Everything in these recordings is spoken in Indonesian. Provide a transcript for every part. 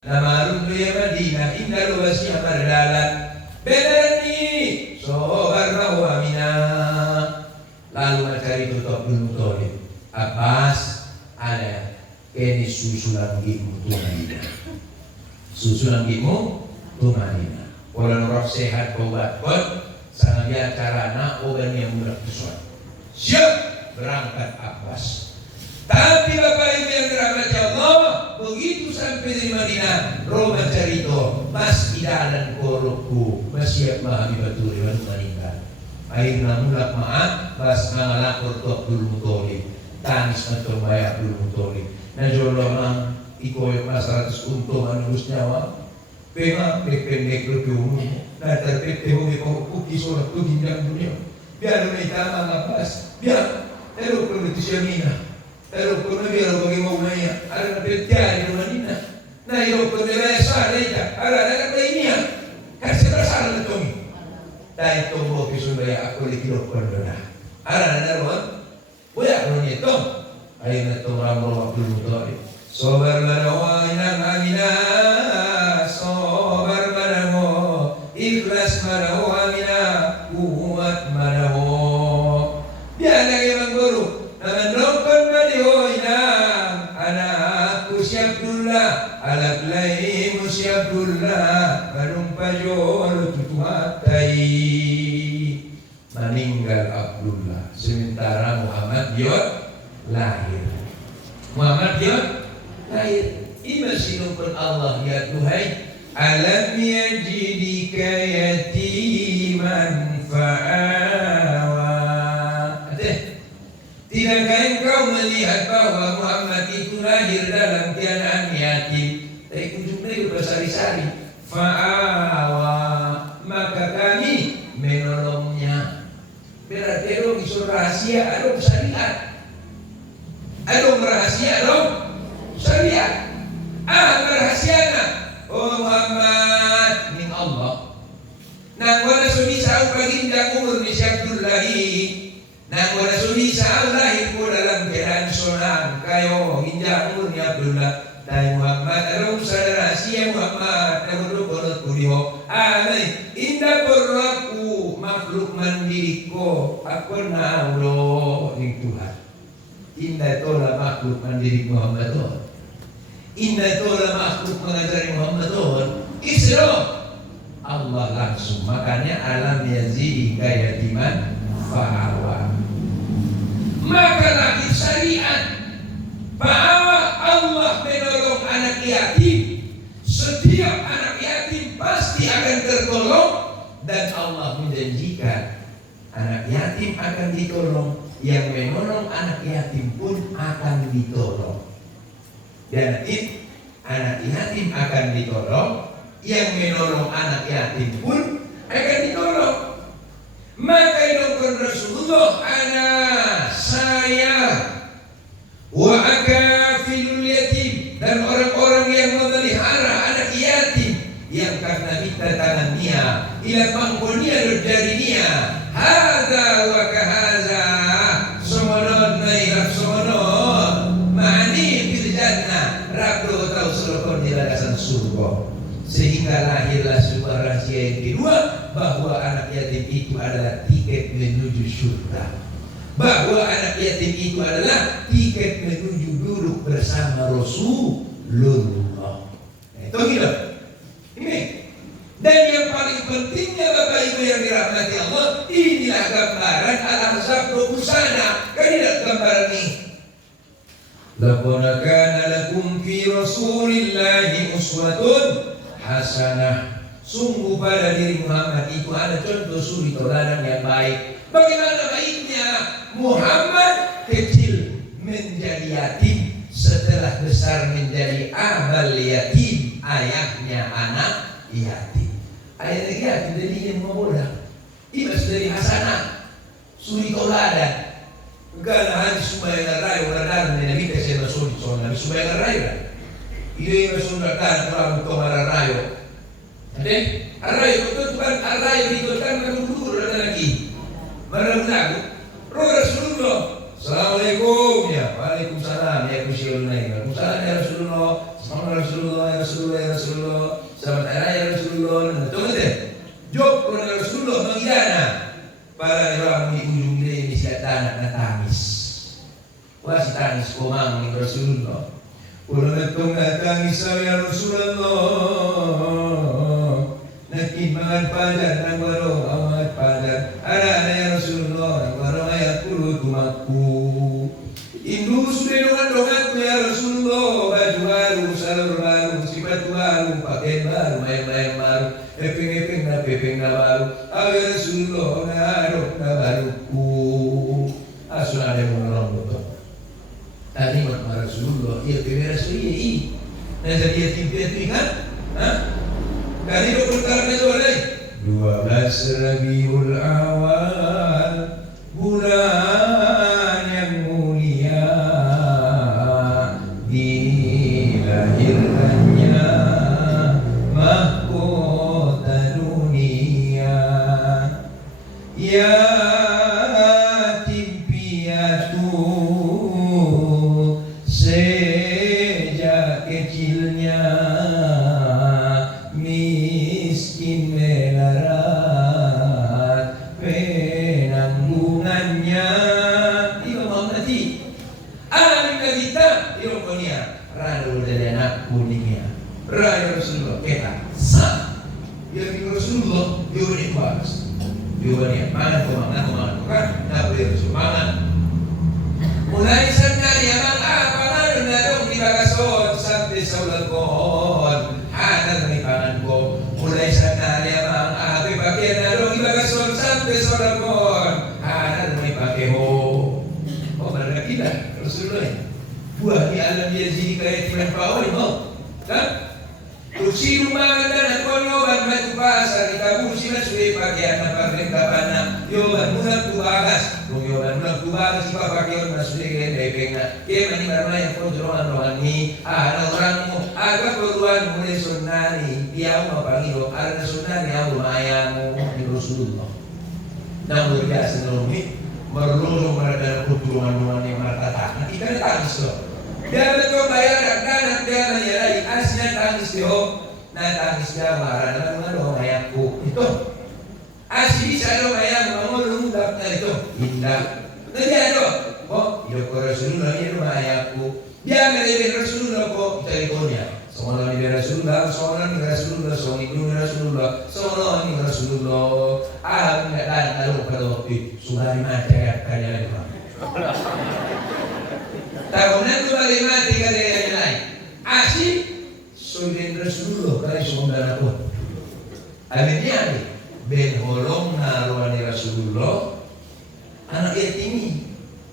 Namarun ya Madinah indah luasnya berdalan Bedani sobar bahwa mina. Lalu mencari tutup dulu tolip Abbas ada ini susulan gimu tu Madinah. Susulan gimu tu Madinah. Walau roh sehat obat pun sangat dia carana obat yang mudah kesuat. Siap berangkat Abbas. Tapi Bapak Ibu yang dirahmati Allah, begitu sampai di Madinah, roh mencari itu, mas idalan korokku, mas siap mahami baturi baru meninggal. Akhirnya mulak maaf, pas ngalakor tok dulu mutolib, tangis atau bayar dulu mutolib. Nah jolo mang ikoy mas 100 untung anus nyawa, pema pendek lebih umum, nah terpek hobi kuki solat tu hingga dunia. Biar mereka mengapas, biar terus perlu Pero kung nabiyaro bagi mo na iya, ara na pintiyan yung manina. Na iyo kung nabiyasa na iya, ara na katay niya. Kasi terasal na itong. Dahil itong mo kisubaya ako likilok ko na. Ara na naroon, buya ko niya ito. Ayun na itong ramro makuluto. Sobar manawa inang amina, sobar manawo, ikhlas manawa amina, kuhuat manawo. Diyan ang ibang guru. Naman rongkon madihoinang anakku si Abdullah alat laimu si Abdullah manungpajol tutuhatai meninggal Abdullah sementara Muhammad Yod lahir. Muhammad Yod lahir. Ima sinungkon Allah ya Tuhan alam yajidika yatiman fa'awa. Tidakkah engkau melihat bahwa Muhammad itu lahir dalam keadaan yatim? Dari ujungnya itu bersari-sari. Fa'awa, maka kami menolongnya. Berarti ada isu rahasia, ada syariat. Ada rahasia, ada syariat. Rahasiana. Oh Muhammad min Allah. Nang wala sumisau paginda umur ni Syabdullahi. Nah, wala sumisa lahir po dalam keadaan sonam kayo hinja umur ni Abdullah dan Muhammad alam sa rahasia Muhammad na menurut kuliho alay indah perlaku makhluk mandiri ko ako na ulo ng Tuhan. Indah itolah makhluk mandiri Muhammad doon. Indah itolah makhluk mengajari Muhammad doon. Isro Allah langsung. Makanya alam yazidi kayatiman fa'awa. Maka lagi syariat bahwa Allah menolong anak yatim. Setiap anak yatim pasti akan tertolong dan Allah menjanjikan anak yatim akan ditolong. Yang menolong anak yatim pun akan ditolong. Dan anak yatim akan ditolong. Yang menolong anak yatim pun akan ditolong. Maka idongkan Rasulullah anak saya wa akafilul yatim dan orang-orang yang memelihara anak yatim yang karena minta tangan dia ila mangkunia dari dia hadza wa kahaza somonon nairab somonon ma'ani fil jannah rabdo tahu selokon di ladasan surga. Sehingga lahirlah sebuah rahasia yang kedua bahwa anak yatim itu adalah tiket menuju surga. Bahwa anak yatim itu adalah tiket menuju duduk bersama Rasulullah. Itu gitu. Ini. Dan yang paling pentingnya Bapak Ibu yang dirahmati Allah, inilah gambaran Al-Ahzab 21. Kan ini gambaran ini. Laqad kana lakum fi Rasulillahi uswatun hasanah. Sungguh pada diri Muhammad itu ada contoh suri tauladan yang baik. Bagaimana baiknya Muhammad kecil menjadi yatim, setelah besar menjadi abal yatim, ayahnya anak yatim. Ayahnya yatim jadi yang memodah. Ibas dari hasanah suri tauladan. Gana hadis sumaya rayo radan ni nabi kasi masuli so nabi sumaya rayo. Iyo masuli radan kurang ko mararayo. Ade, arayo itu kan arayo itu kan menunggu ada lagi. Marang-marang. Rasulullah. Assalamualaikum ya. Waalaikumsalam ya kusyulna. Waalaikumsalam ya Rasulullah. Assalamualaikum ya Rasulullah. Rasulullah, selamat hari raya Rasulullah. Tunggu deh. Jok kepada Rasulullah bagaimana? Para orang di ujung dia misi tanah tangis. Wah si tangis komang ni Rasulullah. Pulang datang tangis saya Rasulullah. Nakimangan padat nang waro amat padat. Ada ya Rasulullah nang waro ayat puluh tumaku. Indu sudah dongan ya Rasulullah. Baju baru, salur baru, sifat baru, pakaian baru, main-main baru. Eping na baru. Ya Rasulullah na baruku. Asun ada orang betul. Tadi mak Rasulullah ia beres ini. Nah jadi dia kan? Kali 20 tahun soleh 12 Rabiul Awal bulan yang mulia dilahirkannya mahkota dunia yatim piatu sejak kecilnya miskin melarat penanggungannya iyo mamati alam kita iyo konia rado dari anak kuningnya raya Rasulullah kita sah yang di Rasulullah iyo ni kuas iyo ni mangan kan nak boleh Rasulullah mulai sendiri abang apa na dong di bagason sampai saulat kohon ada di tangan ko mulai sana dia mang abi pakai naro ibaga sol sampai saulat kohon ada di pakai ho mereka tidak Rasulullah buah di alam dia jadi kayak timan power mau kan kursi rumah dan konoban batu pasar kita kursi lah sudah pakaian apa mereka panah yoban mudah tu bagas yoban mudah tu bagas siapa pakai orang sudah gede pengen ke mani mana yang kau rohan ni ada orangmu ada keperluan mulai sunani dia mau panggil ada sunani yang lumayanmu di Rasulullah dan berbiasa nolongi merlulung mereka keturunan yang mereka tak kita tangis loh dia betul bayar dan dia menyalai aslinya tangis dia tangis dia marah dengan dong ayahku itu asli bisa dong ayah ngomong daftar itu indah dia dong kok ya Rasulullah ini rumah ayahku dia melebih Rasulullah kok teleponnya semua ni Rasulullah semua ni Rasulullah semua ni Rasulullah semua ni Rasulullah enggak ada kalau sudah mati kalian tahunan tu balik mati kalian yang lain asli sudah Rasulullah kali semua aku akhirnya ben holong naruhani Rasulullah anak yatim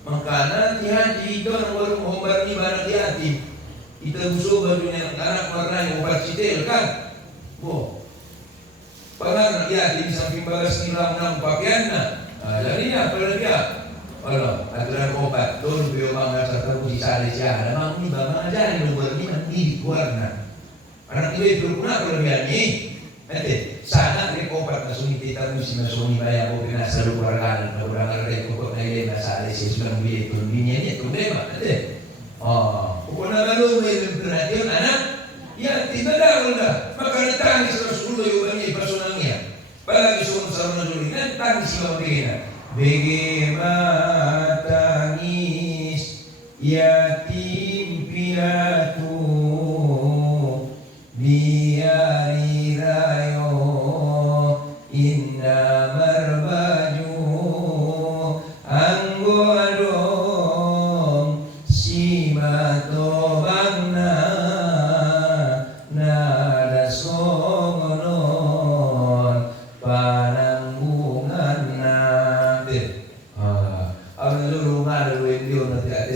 makana hati itu orang ngombar ni barang yatim kita musuh bajunya anak warna yang obat citel kan barang yatim samping balas nilang pakaiannya jadi apa lagi kalau aturan obat, don biomang nggak terus disali siapa, memang ini bang aja yang nomor ini di warna. Anak itu berguna kelebihannya, nanti sangat dari obat langsung kita mesti langsung bayar mobil nasi keluarga, keluarga dari pokok naik nasi sih sudah beli itu bininya itu deh nanti. Pokoknya kalau berarti anak, ya tidak ada maka tangis Rasulullah yang banyak personalnya, apalagi sama dulu kan tangis sama dia. Bagaimana tangis yatim piatu di hari raya indah berbaju anggo adong si mato bangna nada songonon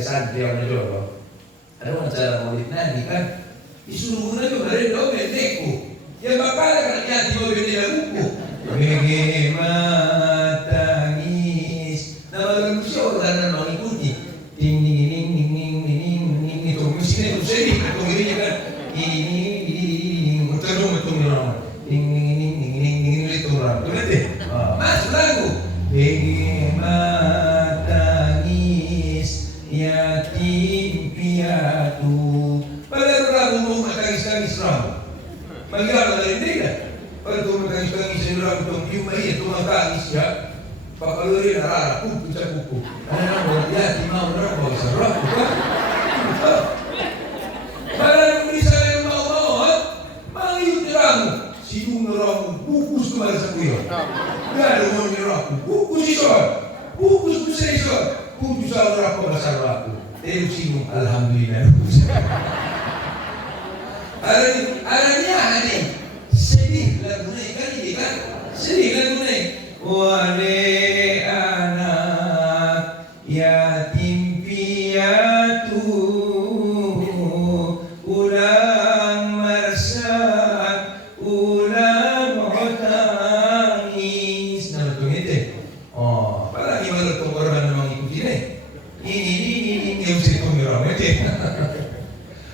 santri yang menjodoh. Ada acara maulid nanti kan disuruh guna juga dari dong bentekku. Ya bapak kan nyati mau bendera buku. Bagaimana tangis. Nama manusia orang mau ikuti. Ding ding ding ding ding ding ding itu musiknya itu sedih. Pengirimnya kan ini berterung orang. Ding ding ding ding ding ding itu orang. Tuh nanti. Masuk lagu. Bagaimana yatim piatu pada rabu mau tangis-tangis rabu Magiging malinding na. Pag tumagkangis-kangis yung lang itong yung mahiya, tumagkangis siya, papaluri na rara, pupo sa pupo. Ano na mo, yan, timaw na mo, sa rock, ba? Para naman isa na yung mau-mau, ha? Mga yung tiramo, sinong naramo, pupus naman sa kuyo. Gano'n mo niramo, pupus iso, pupus ko sa iso, pupus sa rako na sa rako. Pero sinong alhamdulillah. Alam niya, hani, sedih lagu na kan, hindi kan? Sedih lagu na wale anak yatim piatu ulang marsak ulang tangis. Nah, itu gitu. Oh, parang gimana tuh orang memang ikutin ini yang mesti tumirang itu.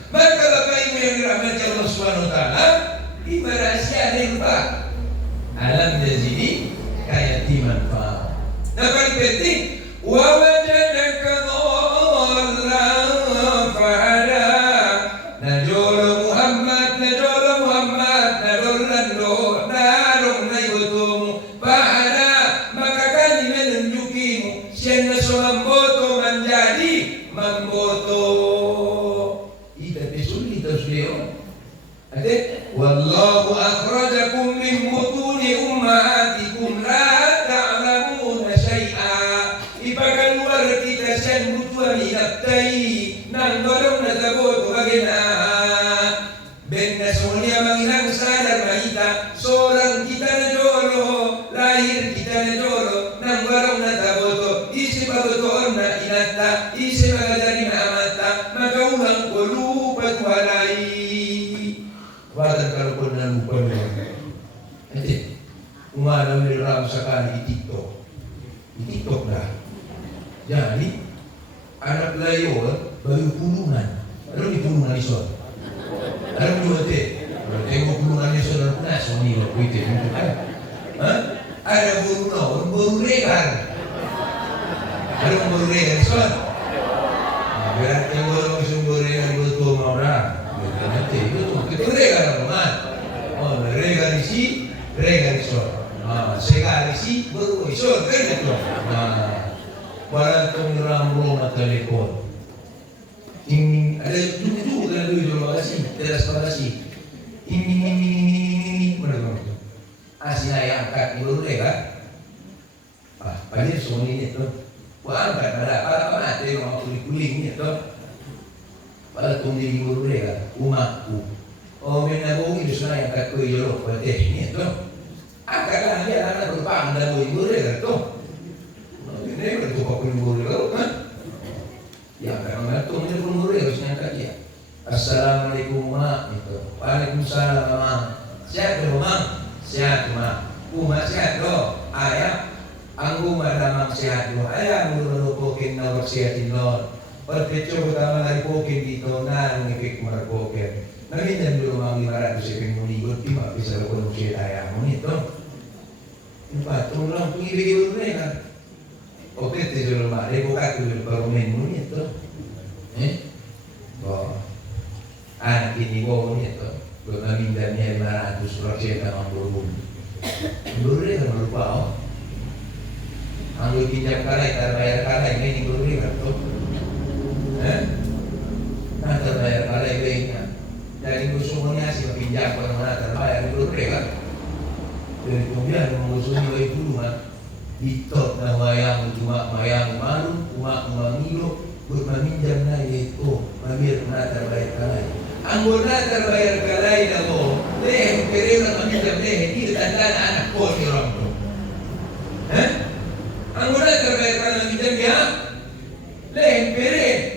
Maka bapak ibu yang dirahmati Allah Subhanahu wa taala, ibaratnya ada lupa. Alam jazini kayatiman fa. Nah, paling penting wa wajadaka dhallan fahada. Najolo Muhammad nadollan do narong naibotomu fahada, maka kami menunjukimu siapa seorang boto menjadi memboto. Wallahu akhrajakum min butuni ummahatikum la ta'lamuna syai'a. Ipakaluar kita siyan butuan inaptay nang dorong na tagot bagena. Ben na sunya manginang sadar mahita sorang kita na jolo, lahir kita na jolo nang dorong na tagot. Isi bagotoon na inata, isi magadari na amata, makaulang ko lupat walay. Wadah kalau pun nang lupa nanti umar dari ram sekali di TikTok dah. Jadi anak layo baru pulungan, ada di pulungan di sana. Ada dua tengok pulungan di sana pun asal ni lah kuite. Ada baru rekan. Ada baru rekan di sana. Berarti baru sumber rekan betul mau dah. Nanti itu rega teman. Oh, rega di si, rega di so. Sekali si baru iso kan itu. Barang rambo mata telepon. Ting ada dulu kan dulu makasih, teras makasih. Ting mana tu? Asyik ayam angkat baru rega. Banyak semua ini tu. Wah angkat para mati orang kuling ni tu. Pada tundi baru rega, umatku. Oh, menabuhi itu sana yang kat koi jolo pateh ni tu. Angkat dia anak berpang dan baru rega tu. Ini bertu pakun baru rega, kan? Ya, kalau tu ni baru rega harus angkat dia. Assalamualaikum mak itu. Waalaikumsalam mak. Sehat tu mak? Sehat mak. Umat sehat tu. Ayah, anggu madamang sehat tu. Ayah mulu pokin na sehatin lo. Perpeco pertama kali pokin dito na ngipik marpoken. Namindan dulu mang 500 minggu lima bisa lakukan usia ayah monito. Empat tulang pengibig dulu kan. Oke dulu mak buka dulu baru main monito. Anak ini bawa monito. Buat namindannya 500 mang burung. Burung kan lupa oh. Anggo pinjam kalai bayar kalai ini burung kan tuh. Nah terbayar kalai baiknya dari musuhnya si pinjam mana terbayar itu kan dari kemudian musuhnya itu rumah ditot na wayang cuma mayang malu umak ngilo buat meminjam na itu mamir na terbayar kalai anggota terbayar kalai na mo kere na meminjam di tanda anak ko ni orang tu anggota terbayar kalai meminjam ya kere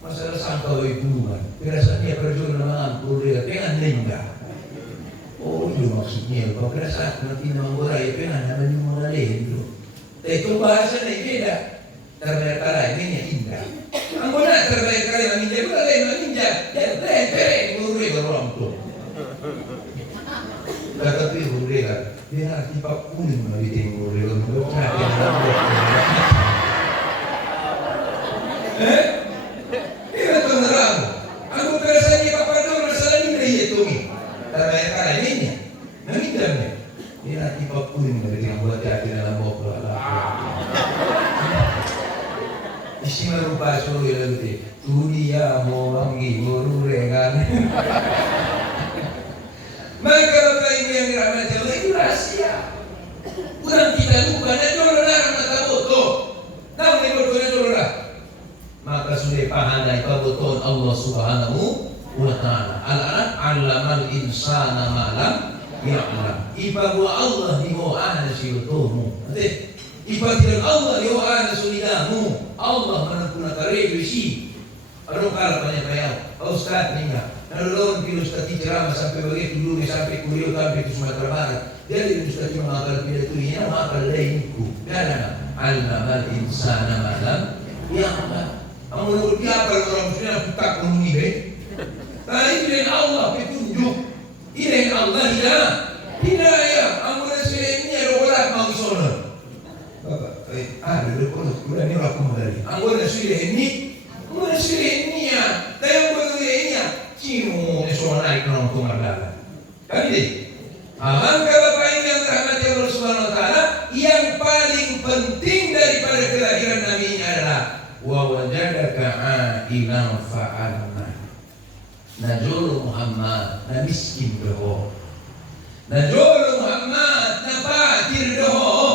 masalah sangkau hubungan, perasaannya perjuangan nama kuliah pengen nengga. Oh itu maksudnya, kalau perasaan nanti nama borai pengen nama nyumala itu. Itu bahasa ni beda. Terbayar kalai ini indah. Anggona terbayar kalai maminja, bukan lain maminja. Jangan pere kuliah orang tu. Tapi kuliah dia nanti pak kuning meliting kuliah untuk cari. Aku perasaan ni kapag doon nasa lalim na ito mi. Terbayar kalai buat hati dalam boklo istimewa rupa suruh ya nanti tu dia mau wangi mururengan. Maka Bapak Ibu yang dirahmati Allah, itu rahasia. Kurang kita lupa dan dololah mata boto. Namun ini botonya dololah. Maka sudah pahala ibadah Allah Subhanahu wa ta'ala. Al-Arab 'allamal insana ma lam ya'lam. Ibadah Allah di bawah siutumu. Ibadah Allah di bawah sulidamu. Allah menentukan revisi. Aduh kalau banyak Ustaz ingat. Lalu kalau Ustaz ceramah sampai begitu dulu sampai kuliah sampai ke Sumatera Barat. Jadi Ustaz mengajar pidato ini mengajar lainku. Karena allamal insana ma lam ya'lam. Menurut dia apa orang muslim yang tak menunjuk. Tapi dengan Allah petunjuk. Dengan Allah hidayah. Amun ini ada orang mau sono. Bapak, ada kalau ini orang kembali. Amun ini ya. Tapi Cimo soal naik nong pengardalan. Kan ini. Maka Bapak Ibu yang dirahmati Allah Subhanahu wa taala, yang paling penting daripada kelahiran Nabi ini adalah wa wajadaka a'ilan fa'alna. Najul Muhammad na miskin doho. Najul Muhammad na fakir doho.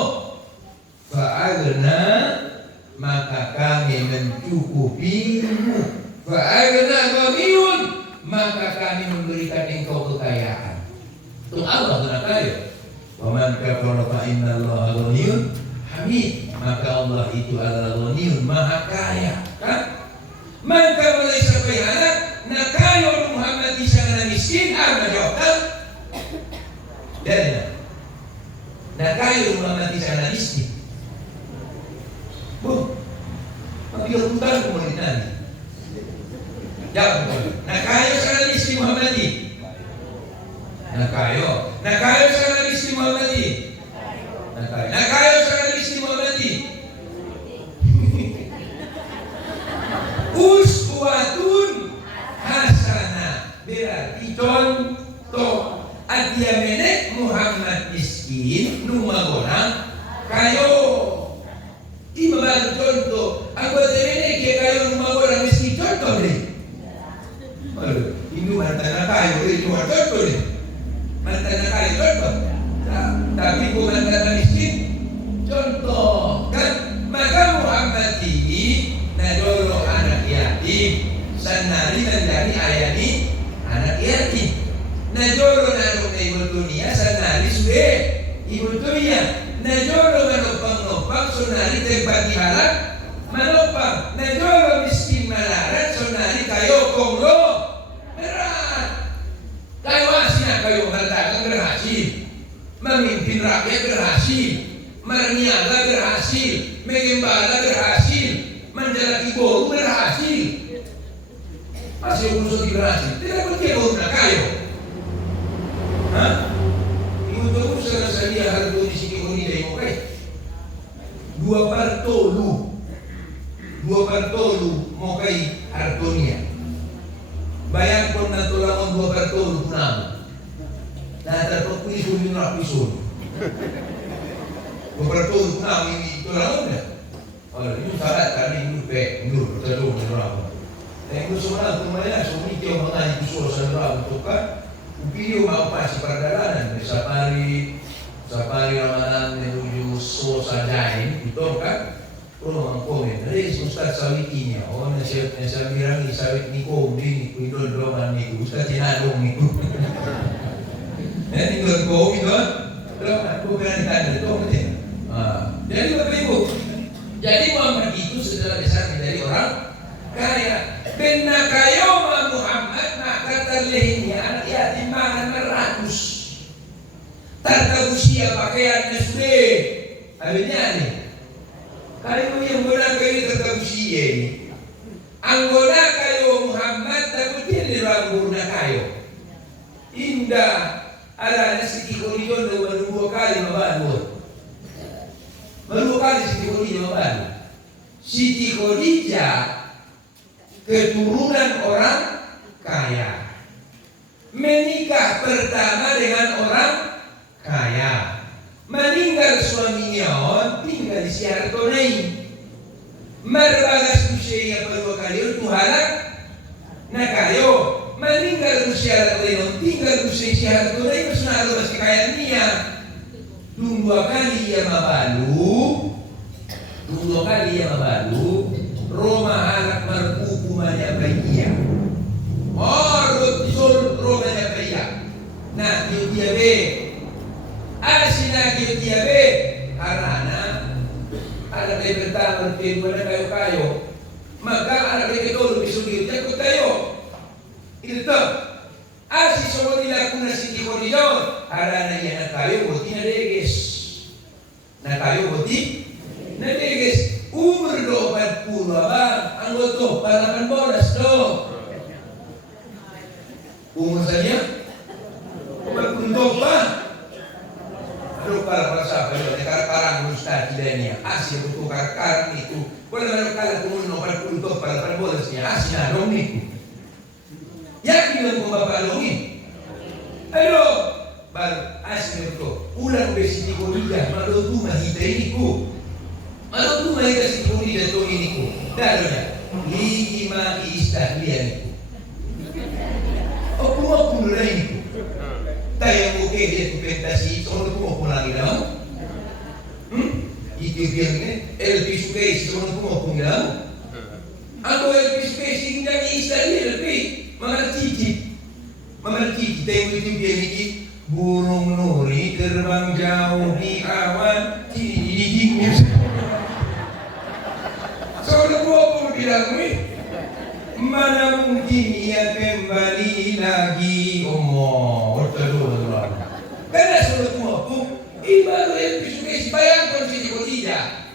Fa'alna maka kami mencukupimu. Fa'alna ghaniyun maka kami memberikan engkau kekayaan. Itu Allah yang kaya. Wa man kafara fa innallaha ghaniyyun hamid. Maka Allah itu adalah ghaniyun, maha kaya. Kan? Maka mulai sampai anak nak kaya Muhammad bisa na miskin apa jawab? Dan nak kaya Muhammad bisa na miskin. Bu. Tapi kalau bukan komunitas jawab betul. Nak kayo sa istri Muhammadi. Nak kayo sa istri Muhammadi. Nak kayo sa istri Muhammadi. Uswatun hasanah. Berarti contoh. Adia menek Muhammad miskin numagona kayo. Ima baru contoh. Aku adia menek kayo numagona miskin contoh deh. Ini mantan kayu, ini mantan boleh. Mantan kayu contoh. Tapi bukan mantan miskin. Contoh kan, maka Muhammad ini nadoro anak yatim, sanari menjadi ayani anak yatim. Nadoro nadoro ibu dunia, sanari sudah ibu dunia. Nadoro menopang sanari tempat diharap menopang. Nadoro miskin melarat, sanari kayo konglo. Kayu berdagang berhasil, memimpin rakyat berhasil, berniaga berhasil, mengembala berhasil, menjalani boru berhasil. Masih unsur berhasil. Tidak mungkin orang kayu. Hah? Ibu tahu selesai dia harga di sini ini demo Dua partolu mau kai Artonia. Bayang pun natulangan dua partolu punam. Nah, terpukul ini rapisun. Beberapa tahun ini tulang ada. Kalau ini salah tadi nur terlalu neraka. Yang semua kemana suami dia mengaji suasana neraka tu kan. Video mau pasti perjalanan safari Ramadan menuju suasana ini itu kan. Orang komen, Ustaz sawitinya, saya bilang sawit ni kau ni idol roman ni Ustaz tinadong ni. Ini berbohong itu, aku bilang tadi itu penting. Jadi Bapak Ibu, jadi Muhammad itu setelah besar menjadi orang kaya. Benar kaya Muhammad maka terlehnya anak yatim makan 100. Tata usia pakaiannya sudah, akhirnya nih. Kalau yang benar kayu tata usia ini, anggota kayu Muhammad takutnya di rambutnya kayu. Indah. Ada Siti Khadijah baru 2 kali membangun. Baru kali Siti Khadijah membangun. Siti Khadijah keturunan orang kaya. Menikah pertama dengan orang kaya. Meninggal suami Marbagas usia yang kedua kali itu harap na kayo meninggal usia leon tinggal usia harap itu itu senang masih kaya niya dua kali ya mabalu Roma harap merkukumannya bayiya Roma nya bayiya nah dia be asina dia be karena anak dia bertahan pada kayo-kayo maka anak dia kedua lebih sulit takut kayo itu asih semua dilakukan sini koridor ada yang kayo boti na kayo boti na deges umur 40 abang anggota palakan bodas do umur saja 40 bang aduh para siapa ya karang ustaz dia asih betul karang itu kalau kalau umur 40 palakan bodasnya asih na dong itu yakin dengan bapak longi ayo baru asli itu ulang besi dikolidah malu tu mahita ini ku malu tu mahita si kolidah tu ini ku dalunya lima istahlian itu oh kuma pun lain itu tayang oke dia tu pentasi soal kuma pun lagi dah itu biar ni LP space soal kuma pun dah aku LP space ini jadi istahlian LP Mengerti tengok itu dia ini burung nuri terbang jauh di awan tinggi soalnya gua pun bilang mana mungkin ia kembali lagi karena soalnya gua pun ibarat yang bisa bayangkan sini kok tidak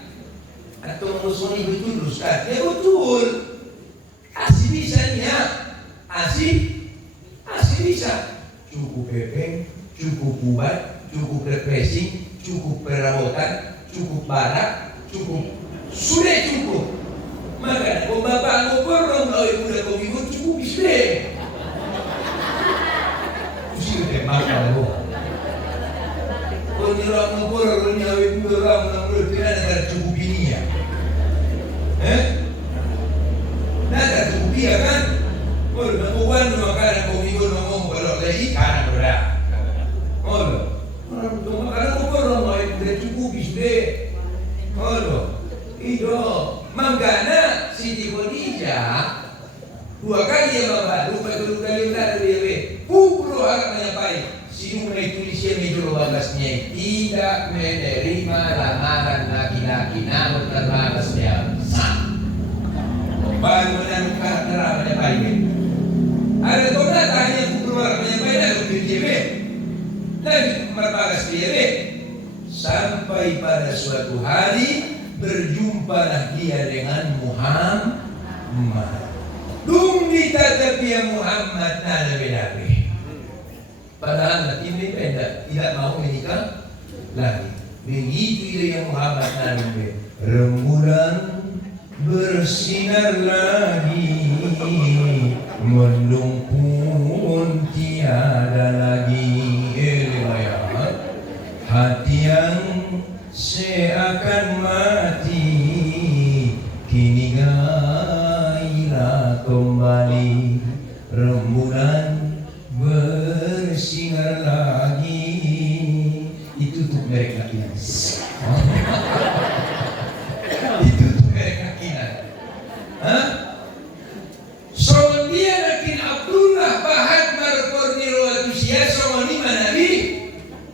atau musuhnya betul Ustaz ya betul asli bisa ya asli bisa cukup pepeng, cukup kuat, cukup refreshing, cukup perabotan, cukup barak, cukup sudah cukup. Maka kalau bapak ngopor dong kalau ibu udah kopi cukup bisa. Sudah makan lo. Kalau nyerah ngopor kalau nyawa ibu orang menang tidak ada cukup ini ya. Nah ada cukup ya kan? Kalau namuan makanan kopi ngomong kalau lagi kanan berat. Makanan ngopor dong kalau ibu udah cukup bisa. Itu Manggana Siti Khadijah 2 kali yang baru betul kali dari pukul harap menyapai si mulai tulisnya meja 12-nya tidak menerima lamaran laki-laki namun terbatasnya sah baru menemukan terang menyapai ada tola tanya pukul harap menyapai dan lebih dan berbagas dia sampai pada suatu hari berjumpalah dia dengan Muhammad. Dung ditatapi ya Muhammad na nabi-nabi. Padahal ini tidak mau menikah lagi. Begitu dia yang Muhammad na nabi. Rembulan bersinar lagi, mendung pun tiada lagi. Hati yang seakan mati kini gairah kembali rembulan bersinar lagi itu tuh merek lakinan itu tuh merek lakinan soal dia lakin Abdullah Bahad Marporniro Atusia soal lima Nabi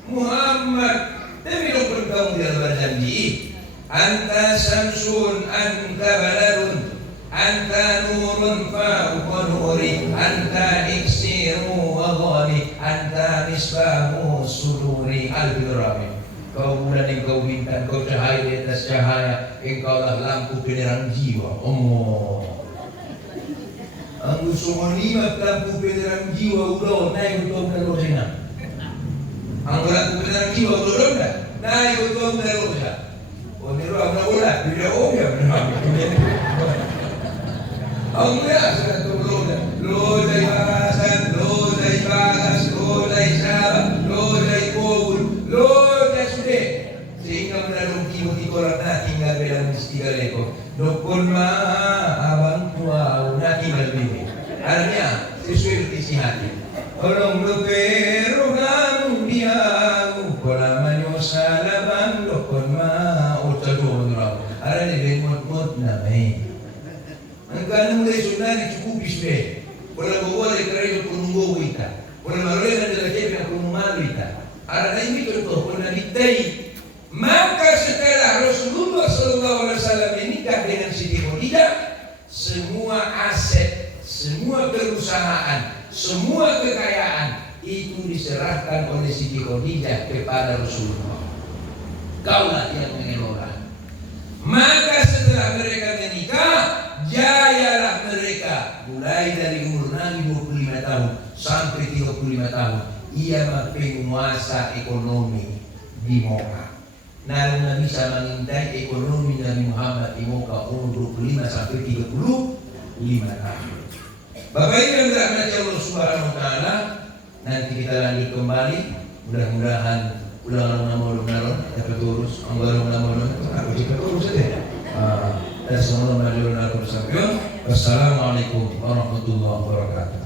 Muhammad tapi dong berkaum di luar janji anta samsun anta baladun anta nurun fa'uqa nuri anta iksiru wa ghani anta misbahu suduri al-birami kau bulan engkau bintang kau cahaya di atas cahaya engkau lah lampu penerang jiwa anggu semua 5 lampu penerang jiwa udah naik betul dan lojena anggu lampu penerang jiwa udah naik betul dan lojena Onero ang naula, bila ya benar. Ang mula sa loda, loda ibasan, loda ibagas, loda isaba, loda ikobul, loda sude. Sehingga menalung timot ikorat na tinggal bilang istigal eko. Dokon Jadi maka setelah Rasulullah SAW menikah dengan Siti Khadijah, semua aset, semua perusahaan, semua kekayaan itu diserahkan oleh Siti Khadijah kepada Rasulullah. Kaulah yang mengelola. Maka setelah mereka menikah, jayalah mereka mulai dari umur Nabi 25 tahun sampai 35 tahun. Ia penguasa ekonomi di Mekah. Nah, bisa mengintai ekonomi Nabi Muhammad di Mekah umur 25 sampai 35 tahun. Bapak Ibu yang dirahmati Allah Subhanahu wa taala, nanti kita lanjut kembali. Mudah-mudahan ulang-ulang dapat terus, ulang-ulang aku juga terus saja. Dan semua majulah aku bersama. Wassalamualaikum warahmatullahi wabarakatuh.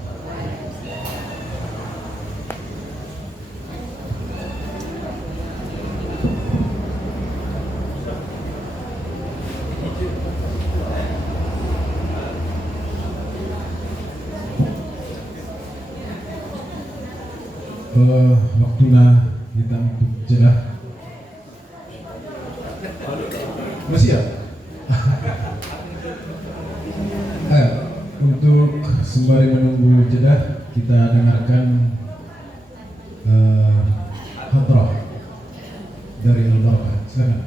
Waktunya kita untuk jeda. Masih ya? Untuk sembari menunggu jeda, kita dengarkan hadrah dari Al-Barakah. Silakan.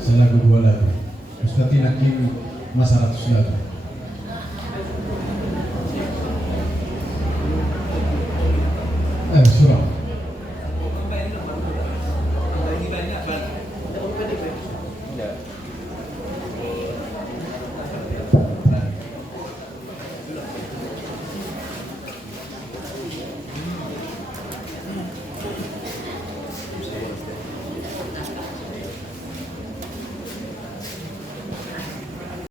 Selagu dua lagu. Ustaz Nakim Masyarakat Silakan.